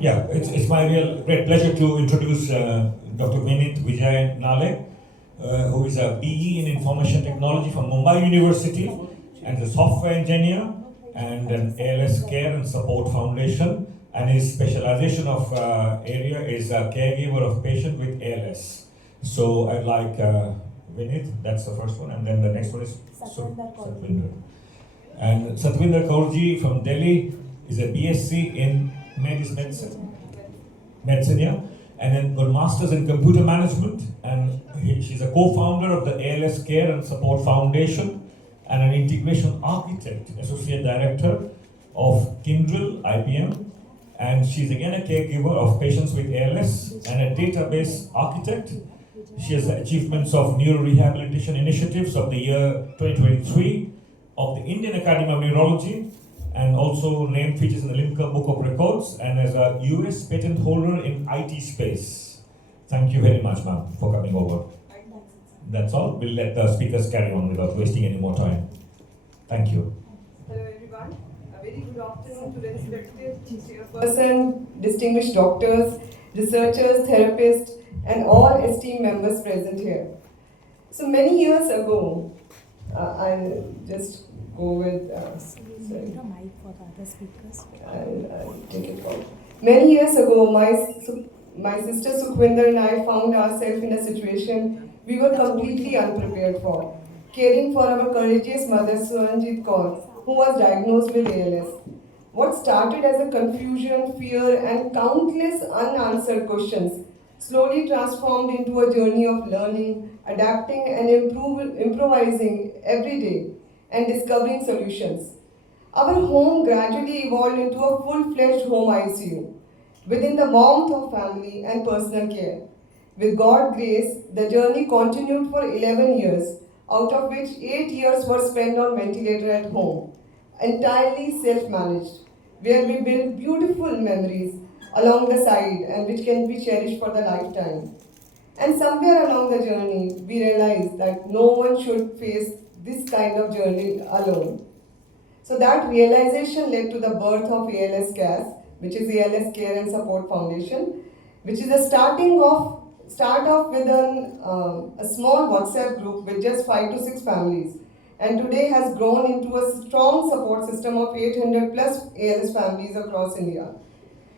Yeah, it's my real great pleasure to introduce Dr. Vineeth Nalhe, who is a BE in Information Technology from Mumbai University and is a software engineer and an ALS Care and Support Foundation. And his specialization of area is a caregiver of patient with ALS. So I'd like Vineeth, that's the first one, and then the next one is Satvinder. And Satvinder Kaur from Delhi is a BSc in medicine, yeah, and then got masters in computer management, and she's a co-founder of the ALS Care and Support Foundation and an integration architect, associate director of Kyndryl IBM, and she's again a caregiver of patients with ALS and a database architect. She has achievements of NeuroRehabilitation initiatives of the year 2023 of the Indian Academy of Neurology, and also name features in the Limca Book of Records, and as a US patent holder in IT space. Thank you very much, ma'am, for coming over. That's all. We'll let the speakers carry on without wasting any more time. Thank you. Hello, everyone. A very good afternoon to the respected chairperson, distinguished doctors, researchers, therapists, and all esteemed members present here. So many years ago, I'll just go with. I'll take it forward. Many years ago, my sister Sukhwinder and I found ourselves in a situation we were completely unprepared for, caring for our courageous mother Satvinder Kaur, who was diagnosed with ALS. What started as a confusion, fear, and countless unanswered questions slowly transformed into a journey of learning, adapting, and improvising every day and discovering solutions. Our home gradually evolved into a full-fledged home ICU within the warmth of family and personal care. With God's grace, the journey continued for 11 years, out of which 8 years were spent on ventilator at home, entirely self-managed, where we built beautiful memories along the side and which can be cherished for the lifetime. And somewhere along the journey, we realized that no one should face this kind of journey alone. So that realization led to the birth of ALSCAS, which is ALS Care and Support Foundation, which is a start off with a small WhatsApp group with just 5 to 6 families, and today has grown into a strong support system of 800 plus ALS families across India.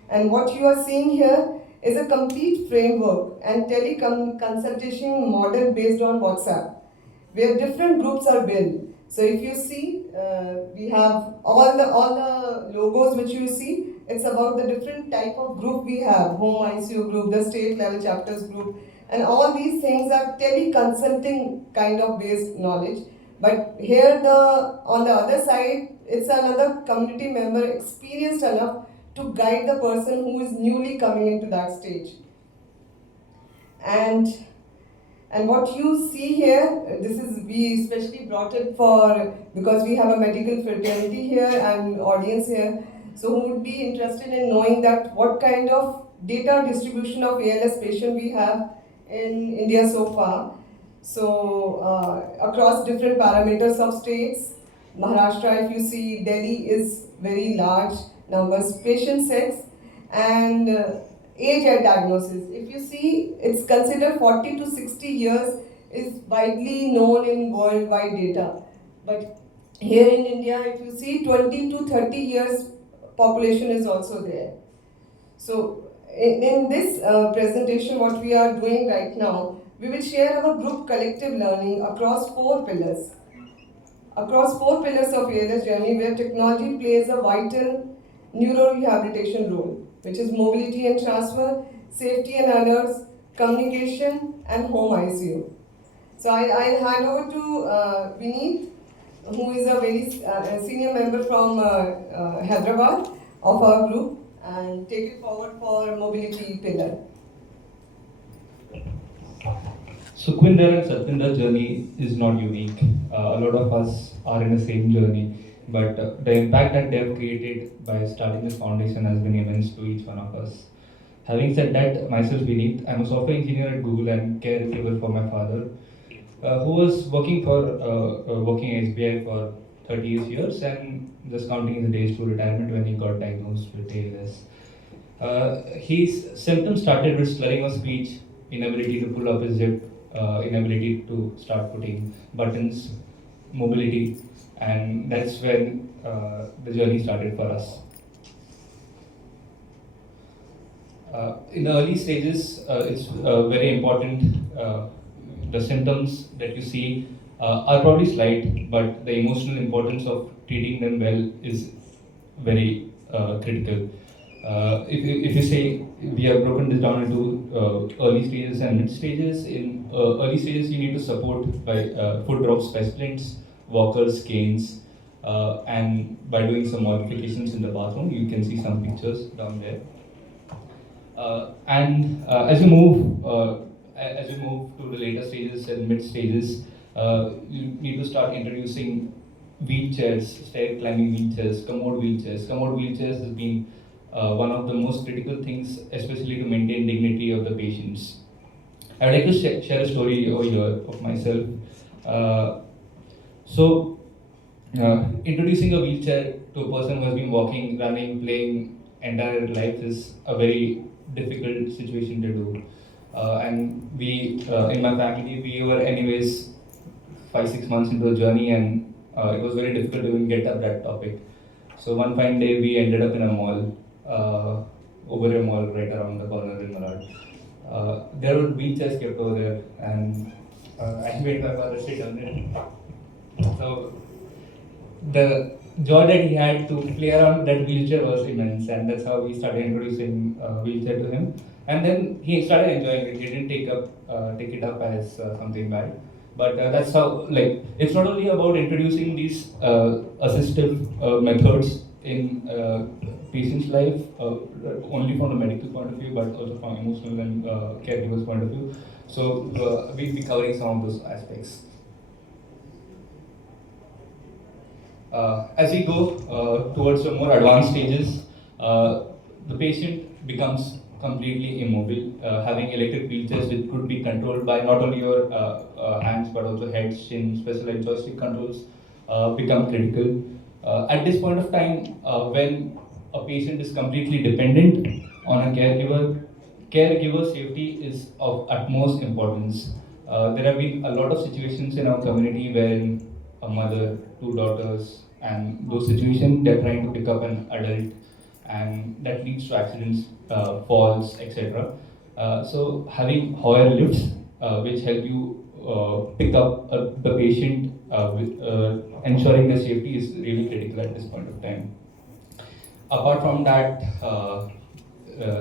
And what you are seeing here is a complete framework and teleconsultation model based on WhatsApp, where different groups are built. So if you see, we have all the logos which you see, it's about the different type of group we have, home ICU group, the state level chapters group, and all these things are teleconsulting kind of based knowledge. But here on the other side, it's another community member experienced enough to guide the person who is newly coming into that stage. And what you see here, we especially brought it because we have a medical fraternity here and audience here. So who would be interested in knowing that what kind of data distribution of ALS patient we have in India so far. So across different parameters of states, Maharashtra, if you see, Delhi is very large numbers, patient sex, and age at diagnosis. If you see, it's considered 40 to 60 years is widely known in worldwide data. But here in India, if you see, 20 to 30 years population is also there. So in this presentation, what we are doing right now, we will share our group collective learning across 4 pillars. Across 4 pillars of ALS journey, where technology plays a vital neurorehabilitation role, which is mobility and transfer, safety and alerts, communication, and home ICU. So I'll hand over to Vineeth, who is a very senior member from Hyderabad of our group, and take it forward for mobility pillar. Sukhwinder and Satvinder's journey is not unique. A lot of us are in the same journey, but the impact that they have created by starting this foundation has been immense to each one of us. Having said that, myself Vineeth, I'm a software engineer at Google and caregiver for my father, who was working at SBI for 38 years and just counting his days to retirement when he got diagnosed with ALS. His symptoms started with slurring of speech, inability to pull up his zip, inability to start putting buttons, mobility, and that's when the journey started for us. In the early stages, it's very important. The symptoms that you see are probably slight, but the emotional importance of treating them well is very critical. If you say we have broken this down into early stages and mid stages, in early stages you need to support by foot drops by splints, walkers, canes, and by doing some modifications in the bathroom. You can see some pictures down there. As you move to the later stages and mid stages, you need to start introducing wheelchairs, stair climbing wheelchairs, commode wheelchairs. Commode wheelchairs has been one of the most critical things, especially to maintain dignity of the patients. I would like to share a story over here of myself. Introducing a wheelchair to a person who has been walking, running, playing entire life is a very difficult situation to do. And we, in my family, we were anyways 5-6 months into the journey, and it was very difficult to even get up that topic. So one fine day, we ended up in a mall, over a mall right around the corner in Malad. There were wheelchairs kept over there, and I made my father sit on it. So the joy that he had to play around that wheelchair was immense, and that's how we started introducing wheelchair to him. And then he started enjoying it. He didn't take it up as something bad. But that's how, like, it's not only about introducing these assistive methods in patient's life, only from the medical point of view, but also from emotional and caregiver's point of view. So we'll be covering some of those aspects. As we go towards the more advanced stages, the patient becomes completely immobile, having electric wheelchairs which could be controlled by not only your hands but also head, chin, specialized joystick controls become critical. At this point of time, when a patient is completely dependent on a caregiver safety is of utmost importance. There have been a lot of situations in our community where a mother, 2 daughters, and those situations they're trying to pick up an adult, and that leads to accidents, falls, etc. So having Hoyer lifts, which help you pick up the patient, with ensuring their safety is really critical at this point of time. Apart from that,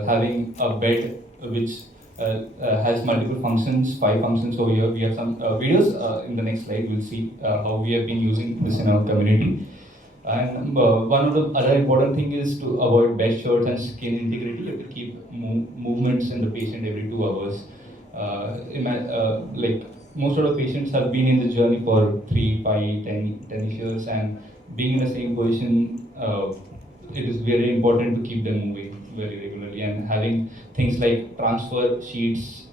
having a bed which has multiple functions, 5 functions over here. We have some videos in the next slide. We'll see how we have been using this in our community. And one of the other important thing is to avoid bed shorts and skin integrity. You have to keep movements in the patient every 2 hours. Like most of the patients have been in the journey for 3, 5, 10 years, and being in the same position, it is very important to keep them moving very regularly, and having things like transfer sheets,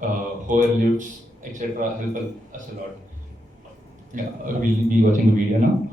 Hoyer lifts, etc. help us a lot. Yeah, we'll be watching a video now.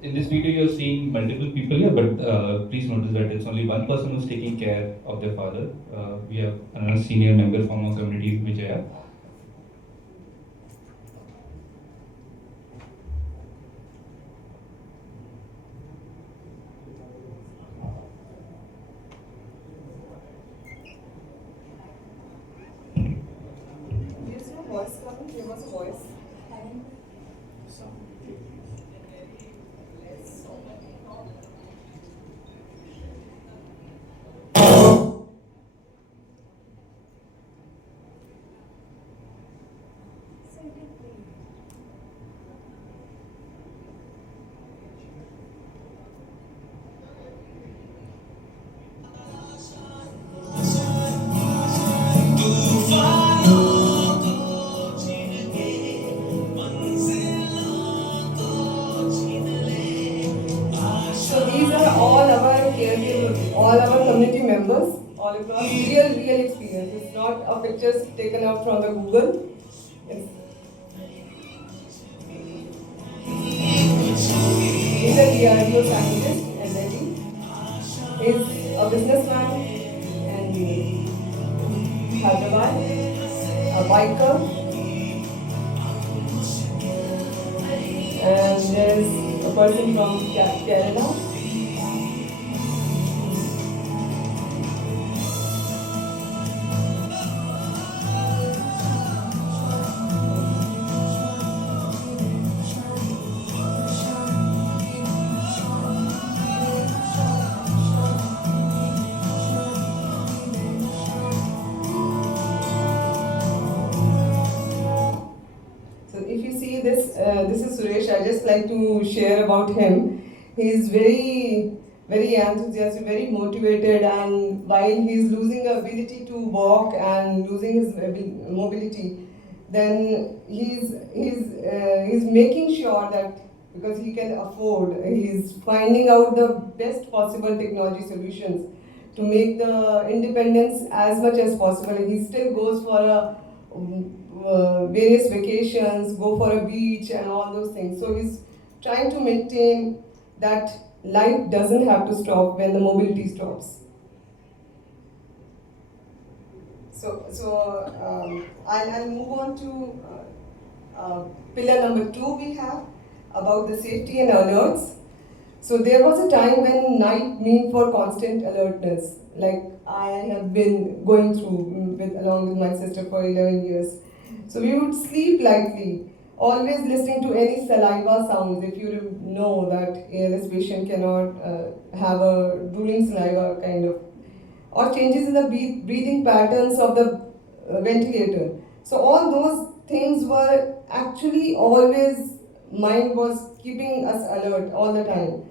In this video, you're seeing multiple people here, but please notice that it's only one person who's taking care of their father. We have another senior member from our community, Vijaya. There's no voice coming, there was a voice. real experience. It's not a pictures taken out from the Google. He's a DRDO scientist in Delhi. He's a businessman in Hyderabad, a biker, and there's a person from Kerala. So if you see this, this is Suresh. I just like to share about him. He's very enthusiastic, very motivated, and while he's losing the ability to walk and losing his mobility, then he's making sure that because he can afford, he's finding out the best possible technology solutions to make the independence as much as possible. He still goes for a various vacations, go for a beach and all those things. So he's trying to maintain that life doesn't have to stop when the mobility stops. I'll move on to pillar number 2 we have about the safety and alerts. So there was a time when night meant for constant alertness, like I have been going through along with my sister for 11 years. So we would sleep lightly, always listening to any saliva sounds. If you know that ALS patient cannot have a drooling saliva kind of, or changes in the breathing patterns of the ventilator. So all those things were actually always, mind was keeping us alert all the time.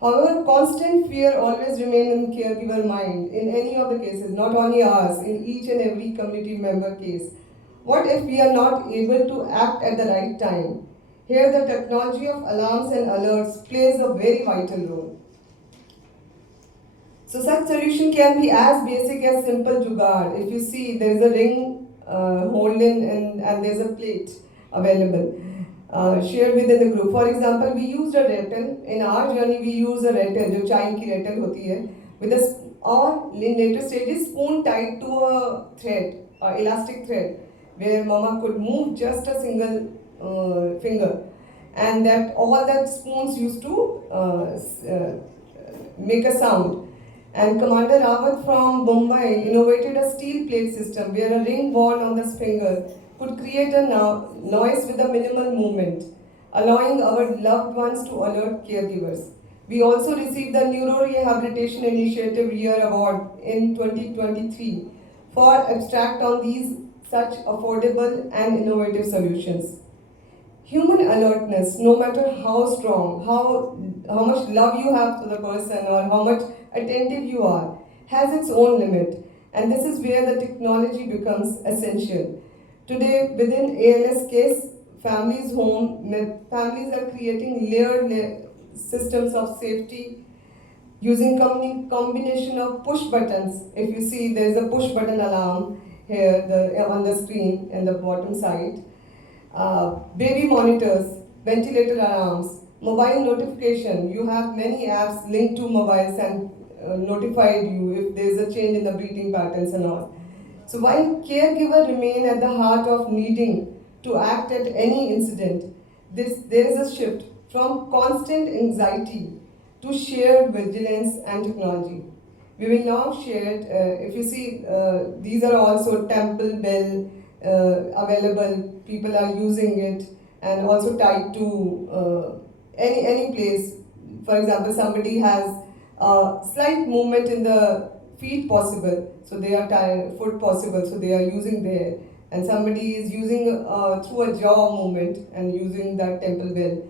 However, constant fear always remained in caregiver mind in any of the cases, not only ours, in each and every community member case. What if we are not able to act at the right time? Here the technology of alarms and alerts plays a very vital role. So such solution can be as basic as simple jugaad. If you see, there is a ring holding and there is a plate available. Shared within the group. For example, we used a rattle. In our journey, we use a rattle, जो चाय की rattle होती है, with a or in later stages spoon tied to a thread, elastic thread, where mama could move just a single finger, and that all that spoons used to make a sound. And Commander Rawat from Mumbai innovated a steel plate system where a ring worn on the finger could create a noise with a minimal movement, allowing our loved ones to alert caregivers. We also received the NeuroRehabilitation Initiative Year Award in 2023 for abstract on these such affordable and innovative solutions. Human alertness, no matter how strong, how much love you have to the person or how much attentive you are, has its own limit. And this is where the technology becomes essential. Today, within ALSCAS, families are creating layered systems of safety using combination of push buttons. If you see, there is a push button alarm here on the screen in the bottom side. Baby monitors, ventilator alarms, mobile notification. You have many apps linked to mobiles and notified you if there is a change in the breathing patterns and all. So while caregiver remain at the heart of needing to act at any incident, there is a shift from constant anxiety to shared vigilance and technology. We will now share it. If you see, these are also temple bell available. People are using it and also tied to any place. For example, somebody has a slight movement in the feet possible, so they are tired, foot possible, so they are using there. And somebody is using through a jaw movement and using that temple bell.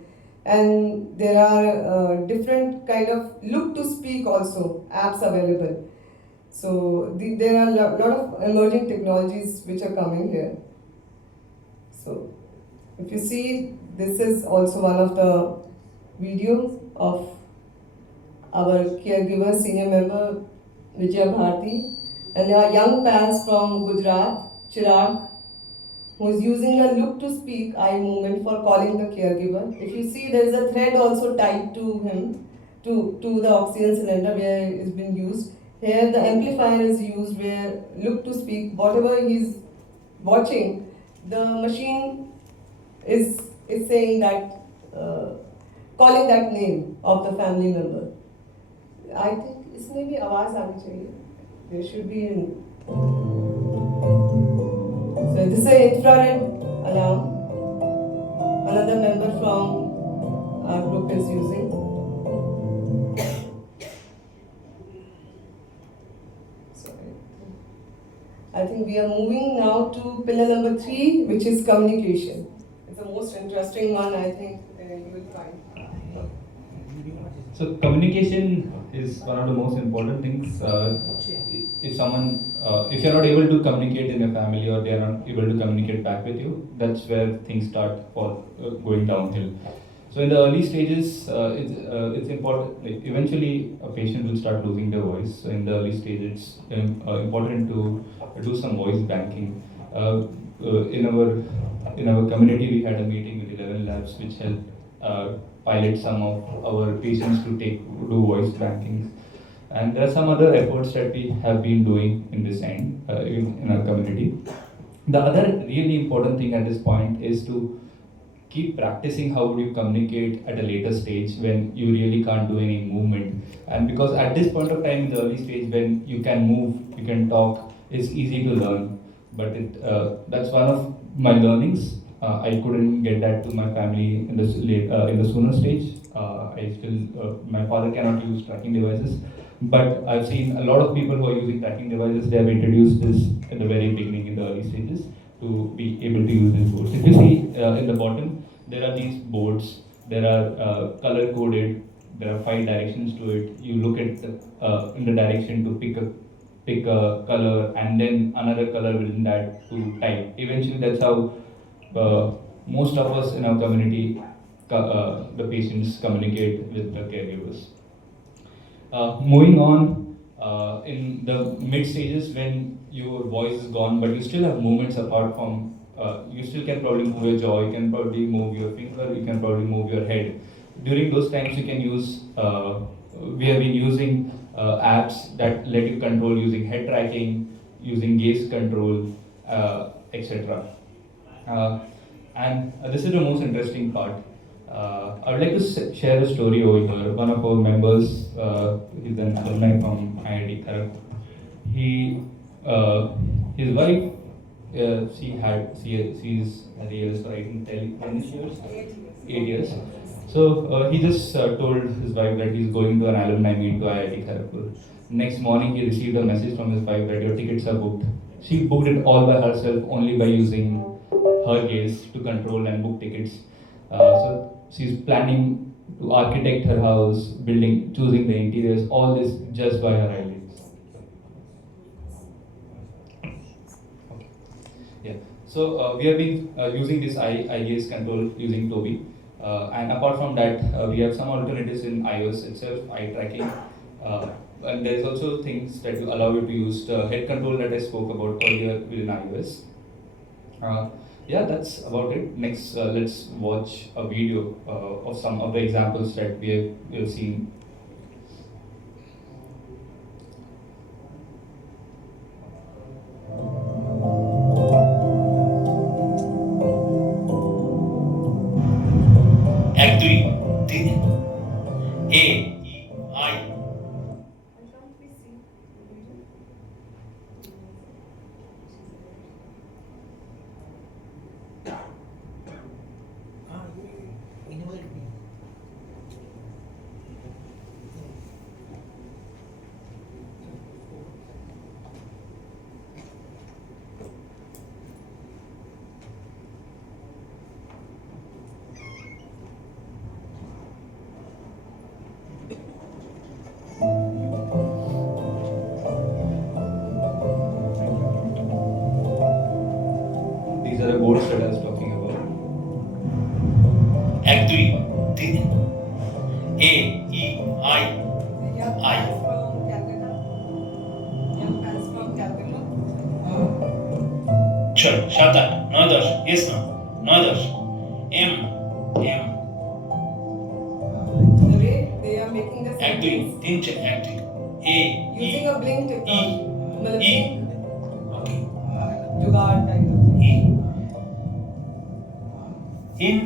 And there are different kind of look to speak also apps available. So there are a lot of emerging technologies which are coming here. So if you see, this is also one of the videos of our caregiver senior member Vijaya Bharti, And our young pals from Gujarat, Chirag, who is using a look to speak eye movement for calling the caregiver. If you see, there is a thread also tied to him, to the oxygen cylinder where it is being used. Here the amplifier is used where look to speak, whatever he's watching, the machine is saying that, calling that name of the family member. I think इसमें भी आवाज आनी चाहिए. There should be an. So this is an infrared alarm. Another member from our group is using. Sorry. I think we are moving now to pillar number 3, which is communication. It's the most interesting one, I think, you will find. So communication is one of the most important things. If you're not able to communicate in your family or they are not able to communicate back with you, that's where things start going downhill. So in the early stages, it's important. Like eventually, a patient will start losing their voice. So in the early stages, it's important to do some voice banking. In our community, we had a meeting with 11 labs, which helped pilot some of our patients to do voice banking. And there are some other efforts that we have been doing in this end, in our community. The other really important thing at this point is to keep practicing how would you communicate at a later stage when you really can't do any movement. And because at this point of time in the early stage when you can move, you can talk, it's easy to learn. But that's one of my learnings. I couldn't get that to my family in the sooner stage. My father cannot use tracking devices. But I've seen a lot of people who are using tracking devices, they have introduced this at the very beginning in the early stages to be able to use these boards. If you see in the bottom, there are these boards, there are color coded, there are 5 directions to it. You look at in the direction to pick a color and then another color within that to type. Eventually that's how most of us in our community, the patients communicate with the caregivers. Moving on, in the mid stages when your voice is gone, but you still have movements apart from, you still can probably move your jaw, you can probably move your finger, you can probably move your head. During those times you can use, we have been using apps that let you control using head tracking, using gaze control, etc. And this is the most interesting part. I would like to share a story over here. One of our members, is an alumni from IIT Kharagpur. His wife, she's had ALS for 8 years. So he just told his wife that he's going to an alumni meet to IIT Kharagpur. Next morning, he received a message from his wife that your tickets are booked. She booked it all by herself, only by using her gaze to control and book tickets. So she's planning to architect her house, choosing the interiors, all this just by her eyelids. Okay. Yeah. So we have been using this eye gaze control using Toby. And apart from that, we have some alternatives in iOS itself, eye tracking. And there's also things that will allow you to use the head control that I spoke about earlier within iOS. Yeah, that's about it. Next, let's watch a video of some of the examples that we have seen. Act 3, A, I. These are the boards that I was talking about. Act 3, A, E, I. Young I. pals from Calcutta. Young pals from Calcutta. অক্ষর 7 8 9 10 yes ma'am 9 10 M M The way they are making the 1 2 sentence 3 4 1 2 A E using a blink technology. मतलब E blink okay जुगाड़ kind of thing. E in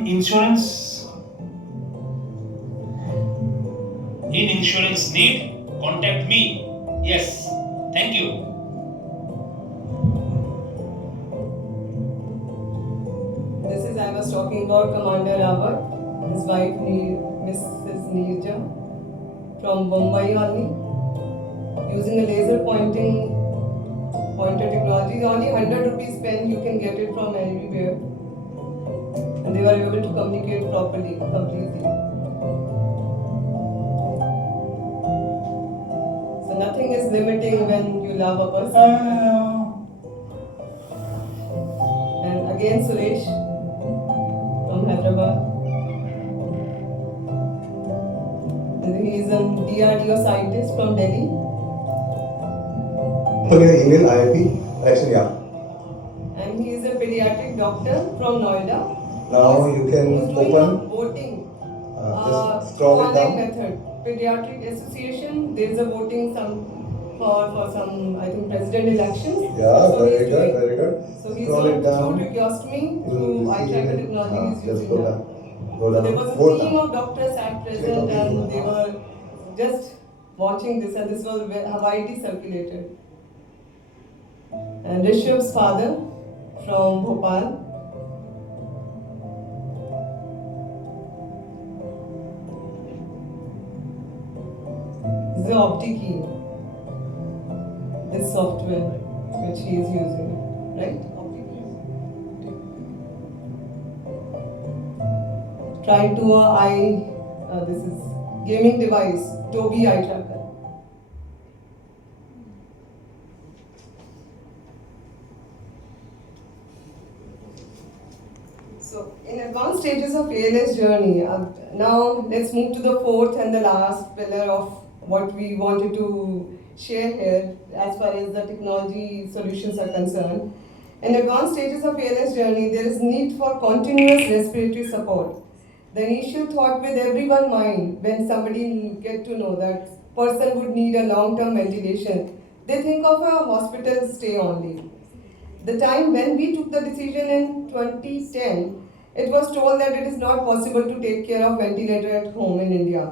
insurance need contact me yes thank you This is I was talking about Commander Rawat, his wife Mrs. Nirja from Mumbai only, using a laser pointer technology. Only 100 rupees pen you can get it from anywhere, and they were able to communicate properly, completely. So nothing is limiting when you love a person. And again Suresh from Hyderabad. He is a DRDO scientist from Delhi. Put your email IIP. Actually, yeah. And he is a pediatric doctor from Noida. Now you can Who's doing open. a voting Just scroll it online down. method. Pediatric Association. There is a voting for some I think president elections. Yeah, So very he's good, doing- very good. So he's Scroll doing it down. through tracheostomy, You through will eye see tracker it. technology he's Just using go now. down. Go So down. there was a Vote team now. of doctors at Click present, on and this. they were just watching this, and this was widely circulated. And Rishabh's father from Bhopal. This is the OptiKey, this software which he is using, right? Try to this is gaming device, Tobii eye tracker. So, in advanced stages of ALS journey, now let's move to the fourth and the last pillar of what we wanted to share here as far as the technology solutions are concerned. In advanced stages of ALS journey, there is need for continuous respiratory support. The initial thought with everyone mind when somebody get to know that person would need a long-term ventilation, they think of a hospital stay only. The time when we took the decision in 2010, it was told that it is not possible to take care of ventilator at home in India.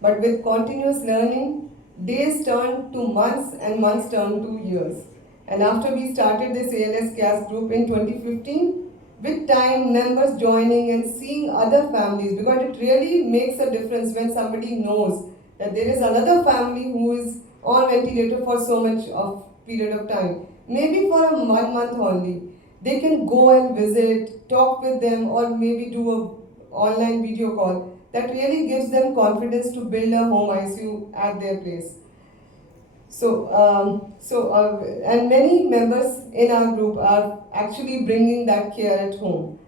But with continuous learning, days turned to months and months turned to years. And after we started this ALSCAS group in 2015, with time, members joining and seeing other families, because it really makes a difference when somebody knows that there is another family who is on ventilator for so much of period of time. Maybe for a 1 month only. They can go and visit, talk with them, or maybe do a online video call. That really gives them confidence to build a home ICU at their place. And many members in our group are actually bringing that care at home.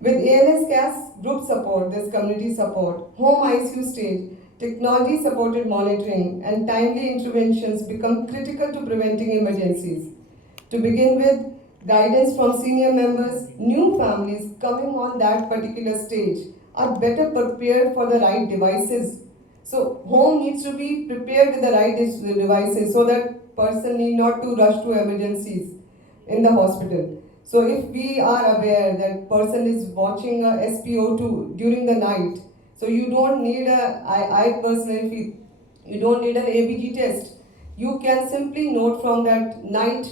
With ALSCAS group support, this community support, home ICU stage, technology supported monitoring and timely interventions become critical to preventing emergencies. To begin with, guidance from senior members, new families coming on that particular stage are better prepared for the right devices. So home needs to be prepared with the right devices so that person need not to rush to emergencies in the hospital. So if we are aware that person is watching a SpO2 during the night, so you don't need I personally feel, you don't need an ABG test. You can simply note from that night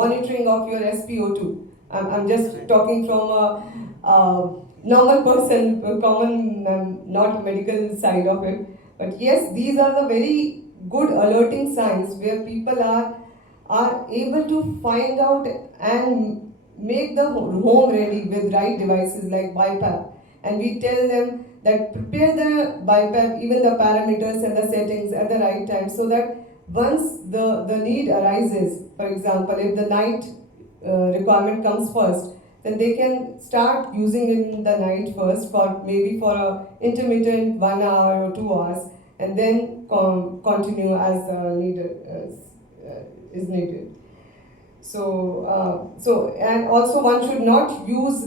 monitoring of your SpO2. I'm just talking from a normal person, common, not medical side of it. But yes, these are the very good alerting signs where people are able to find out and make the home ready with right devices like BiPAP. And we tell them that prepare the BiPAP, even the parameters and the settings at the right time, so that once the need arises, for example, if the night requirement comes first, then they can start using it in the night first for maybe for a intermittent 1 hour or 2 hours, and then continue as needed is needed. So and also one should not use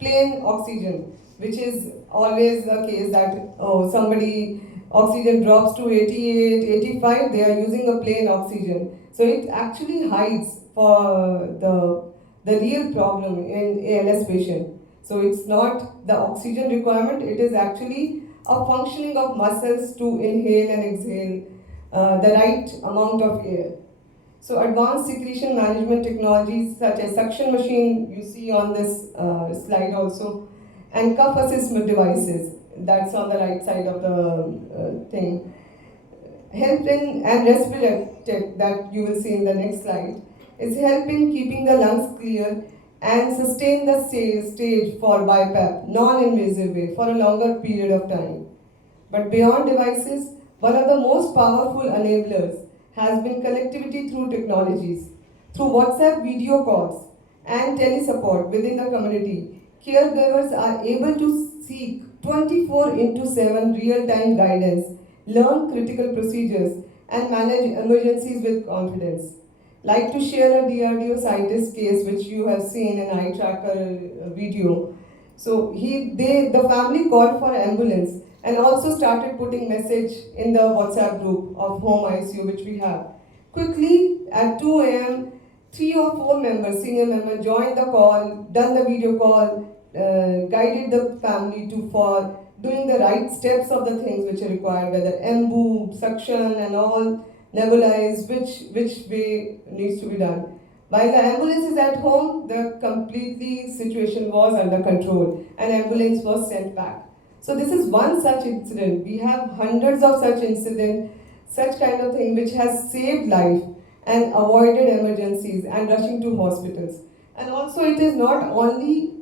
plain oxygen, which is always the case that somebody oxygen drops to 88, 85, they are using a plain oxygen. So it actually hides for the real problem in ALS patient. So it's not the oxygen requirement, it is actually a functioning of muscles to inhale and exhale the right amount of air. So advanced secretion management technologies such as suction machine, you see on this slide also, and cuff assist devices, that's on the right side of the thing. Help in and respiratory, that you will see in the next slide, is help in keeping the lungs clear and sustain the stage for BiPAP, non-invasive way, for a longer period of time. But beyond devices, one of the most powerful enablers has been connectivity through technologies. Through WhatsApp video calls and telesupport within the community, caregivers are able to seek 24/7 real-time guidance, learn critical procedures, and manage emergencies with confidence. Like to share a DRDO scientist case which you have seen in eye tracker video. So the family called for ambulance and also started putting message in the WhatsApp group of home ICU which we have. Quickly at 2 a.m., 3 or 4 members, senior members joined the call, done the video call, guided the family for doing the right steps of the things which are required, whether embu, suction and all, nebulize, which way needs to be done. While the ambulance is at home, the completely situation was under control and ambulance was sent back. So this is one such incident. We have hundreds of such incidents, such kind of thing which has saved life and avoided emergencies and rushing to hospitals. And also it is not only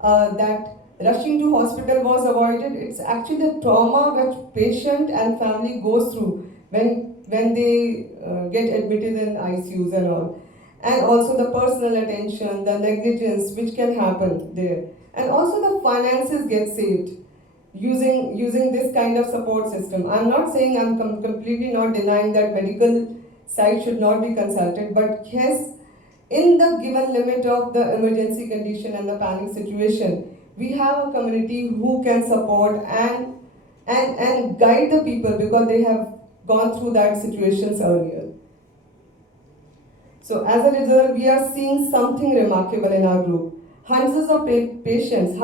that rushing to hospital was avoided, it's actually the trauma which patient and family goes through when they get admitted in ICUs and all. And also the personal attention, the negligence which can happen there. And also the finances get saved using this kind of support system. I'm not saying, I'm completely not denying that medical side should not be consulted, but yes, in the given limit of the emergency condition and the panic situation, we have a community who can support and guide the people because they have gone through that situations earlier. So as a result, we are seeing something remarkable in our group. Hundreds of patients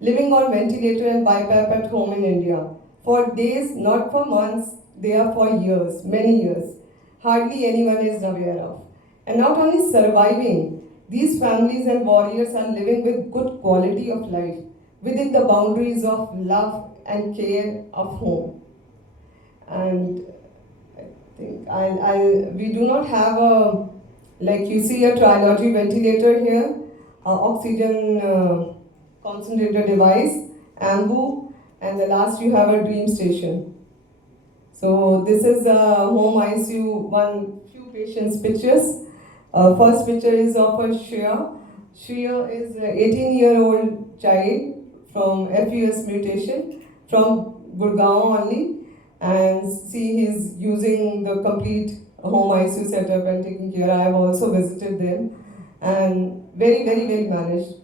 living on ventilator and BiPAP at home in India. For days, not for months, they are for years, many years. Hardly anyone is aware of. And not only surviving, these families and warriors are living with good quality of life within the boundaries of love and care of home. And I think we do not have a, like you see a trilogy ventilator here, oxygen concentrator device, AMBU, and the last you have a dream station. So this is a home ICU, few patients' pictures. First picture is of a Shreya. Shreya is an 18-year-old child from FUS mutation from Gurgaon only. And see, he's using the complete home ICU setup and taking care. I have also visited them and very, very well managed.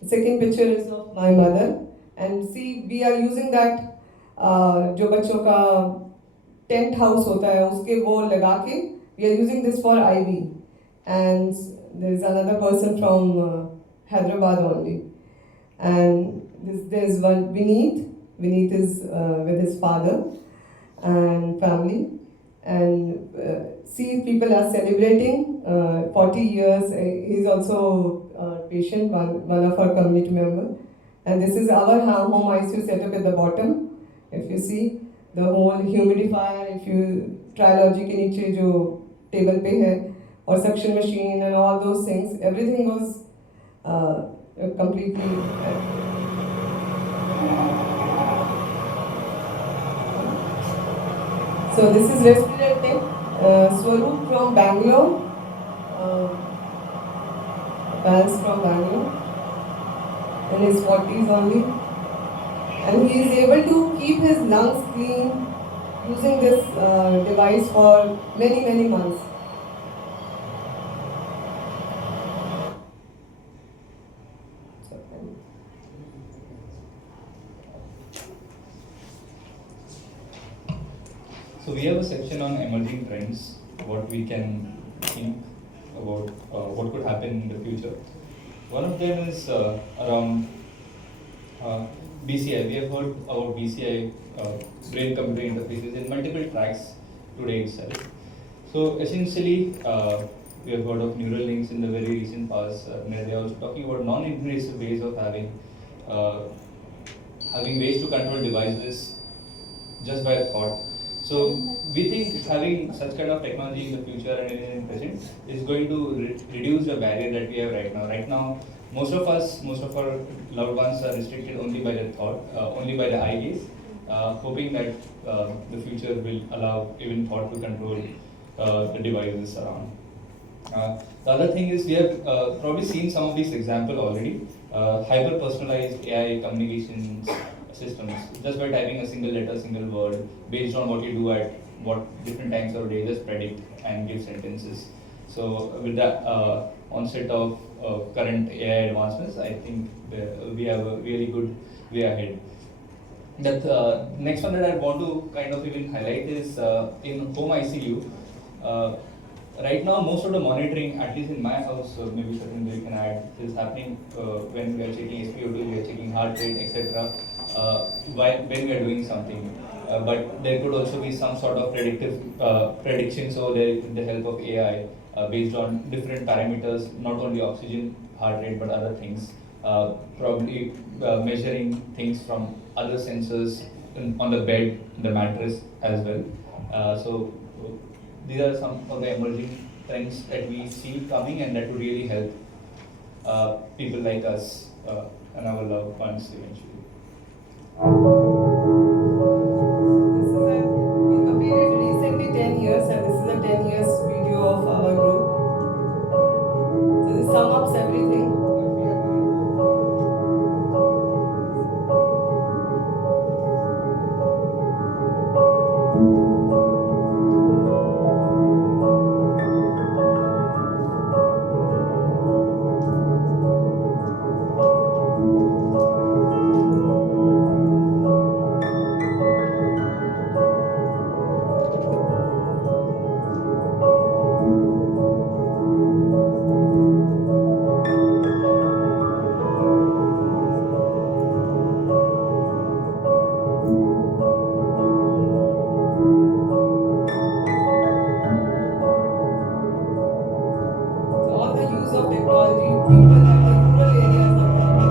The second picture is of my mother. And see, we are using that जो बच्चों का tent house होता है उसके वो लगा के we are using this for IV. And there is another person from Hyderabad only. And there's one Vineeth. Vineeth is with his father and family. And see, people are celebrating 40 years. He's also a patient, one of our community member. And this is our home ICU setup at the bottom. If you see, the whole humidifier, if you trilogy के नीचे जो table पे है, or suction machine and all those things, everything was completely. So this is respirator Swaroop from Bangalore, Vance from Bangalore, in his 40s only, and he is able to keep his lungs clean using this device for many months. we have a section on emerging trends, what we can think about what could happen in the future. One of them is around BCI. We have heard about BCI, brain-computer interfaces, in multiple tracks today itself. So essentially, we have heard of neural links in the very recent past. Where they are also talking about non-invasive ways of having ways to control devices just by a thought. So we think having such kind of technology in the future and in the present is going to reduce the barrier that we have right now. Right now, most of our loved ones are restricted only by the thought, only by the eye gaze, hoping that the future will allow even thought to control the devices around. The other thing is we have probably seen some of these examples already. Hyper-personalized AI communications systems, just by typing a single letter, single word, based on what you do at what different times of day, just predict and give sentences. So with the onset of current AI advancements, I think we have a really good way ahead. The next one that I want to kind of even highlight is in home ICU. Right now, most of the monitoring, at least in my house, maybe Satvinder can add, is happening when we are checking SpO2, we are checking heart rate, etc. When we are doing something. But there could also be some sort of predictive predictions over there with the help of AI based on different parameters, not only oxygen, heart rate, but other things. Probably measuring things from other sensors on the bed, the mattress as well. So these are some of the emerging trends that we see coming and that would really help people like us and our loved ones eventually. This is we completed recently 10 years, and this is a 10 years video of our group. So this sums up everything what we are doing. So all the use of technology, people at the rural areas are getting.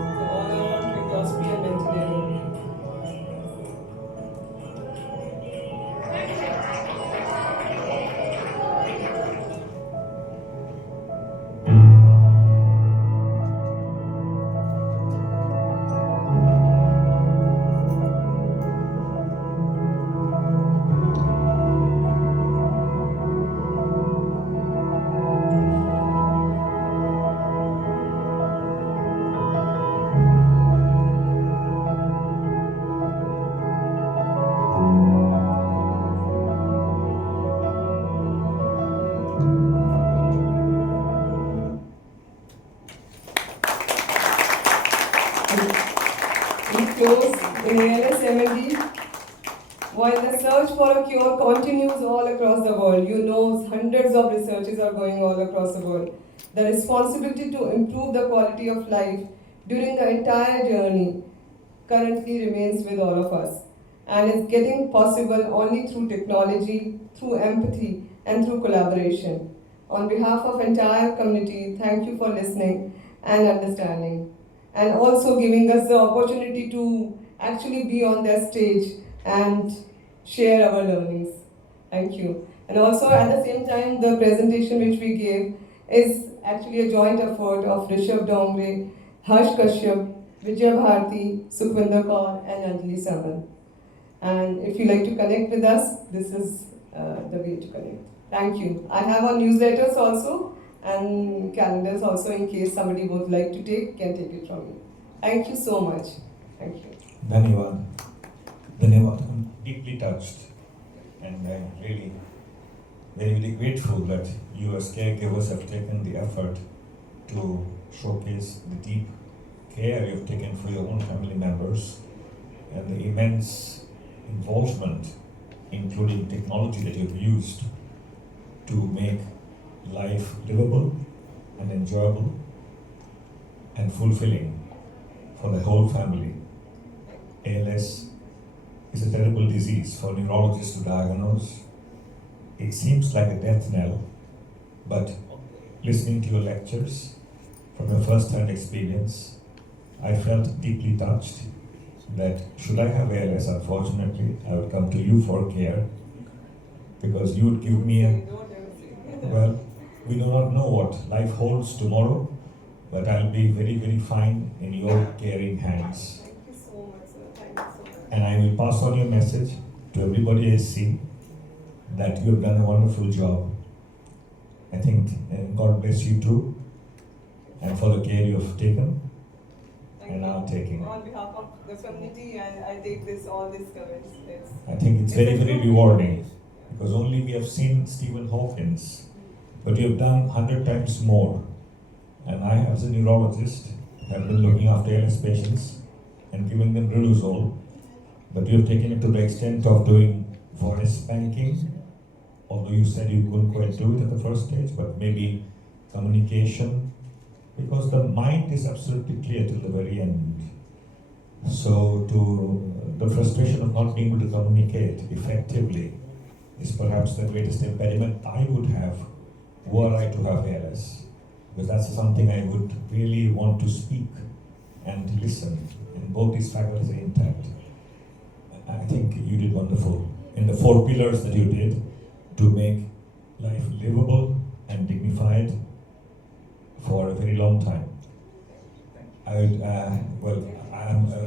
So all around tracheostomy and ventilator. We close in ALS MND. While the search for a cure continues all across the world, you know hundreds of researches are going all across the world. The responsibility to improve the quality of life during the entire journey currently remains with all of us and is getting possible only through technology, through empathy, and through collaboration. On behalf of entire community, thank you for listening and understanding, and also giving us the opportunity to actually be on their stage and share our learnings. Thank you. And also at the same time, the presentation which we gave is actually a joint effort of Rishabh Dongre, Harsh Kashyap, Vijay Bharti, Satvinder Kaur, and Anjali Saman. And if you like to connect with us, this is the way to connect. Thank you. I have our newsletters also and calendars also in case somebody would like to can take it from me. Thank you so much. Thank you. Dhanyavad. Dhanyavad. I'm deeply touched, and I'm really very grateful that you as caregivers have taken the effort to showcase the deep care you've taken for your own family members and the immense involvement, including technology that you've used to make life livable and enjoyable and fulfilling for the whole family. ALS is a terrible disease for neurologists to diagnose. It seems like a death knell, but listening to your lectures from your first-hand experience, I felt deeply touched that should I have ALS, unfortunately, I would come to you for care because you would give me well, we do not know what life holds tomorrow, but I'll be very fine in your caring hands. Thank you so much, sir. Thank you so much. And I will pass on your message to everybody I see that you have done a wonderful job. I think, and God bless you too, and for the care you have taken and are taking. On behalf of the community, I take all these comments. Yes. I think it's very rewarding because only we have seen Stephen Hawkins, but you have done 100 times more. And I, as a neurologist, have been looking after ALS patients and giving them Riluzole, but you have taken it to the extent of doing voice banking, although you said you couldn't quite do it at the first stage, but maybe communication, because the mind is absolutely clear till the very end. So to the frustration of not being able to communicate effectively is perhaps the greatest impediment I would have were I to have ALS, because that's something I would really want to speak and listen, and both these faculties are intact. I think you did wonderful in the 4 pillars that you did to make life livable and dignified for a very long time. I would, I'm